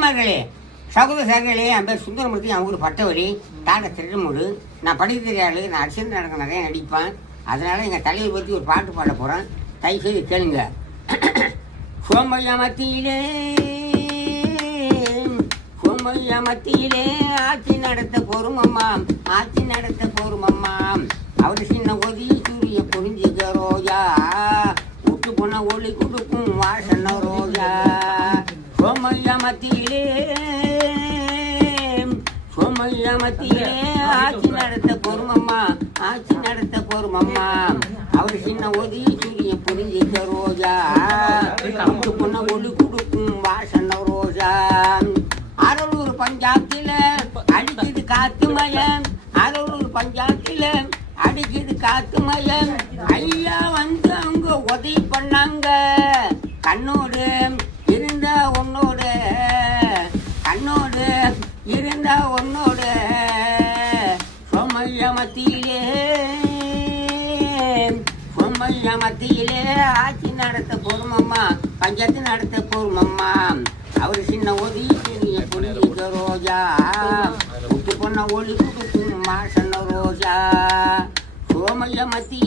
தாய்மார்களே, சகோதர சகோதரிகளே, என் பேர் சுந்தரமூர்த்தி, என் ஊர் பட்டவழி, தாண்ட திருமூடு. நான் படிக்க தெரியாது, நான் அடிச்சு நடக்க நிறைய நடிப்பேன். அதனால எங்கள் தலையை பற்றி ஒரு பாட்டு பாட போகிறேன். தயவுசெய்து கேளுங்க. சோமையா மத்தியிலே ஆட்சி நடத்த போருமம்மா, ஆட்சி நடத்த போருமம்மா. அவரு சின்ன ஒதி சூரிய புரிஞ்சுக்க ரோஜா, விட்டு போன ஒளி கொடுக்கும் வாசன ரோஜா. சோமையா மத்தியிலே ஆட்சி நடத்த போருமம்மா, ஆட்சி நடத்த போருமம்மா. அவரு சின்ன ஒதி சூரிய புரிஞ்சுக்க ரோஜா, விட்டு போன ஒளி கொடுக்கும் வாசன ரோஜா. அரூர் பஞ்சாயத்துல அடிக்குது காத்து மயம், அரூர் பஞ்சாயத்துல அடிக்குது காத்து மயம். ஐயா வந்து அவங்க உதவி பண்ணாங்க, கண்ணோடு இருந்தா உன்னோடு, கண்ணோடு இருந்தா உன்னோடு. சோமையா மத்தியிலே ஆட்சி நடத்த போருமம்மா, பஞ்சாயத்து நடத்த போருமம்மா. அவரு சின்ன ஒதி புரிஞ்சுக்க ரோஜா, விட்டு பொண்ண ஒளி கொடுக்கும் வாசன ரோஜா. சோமையா மத்தி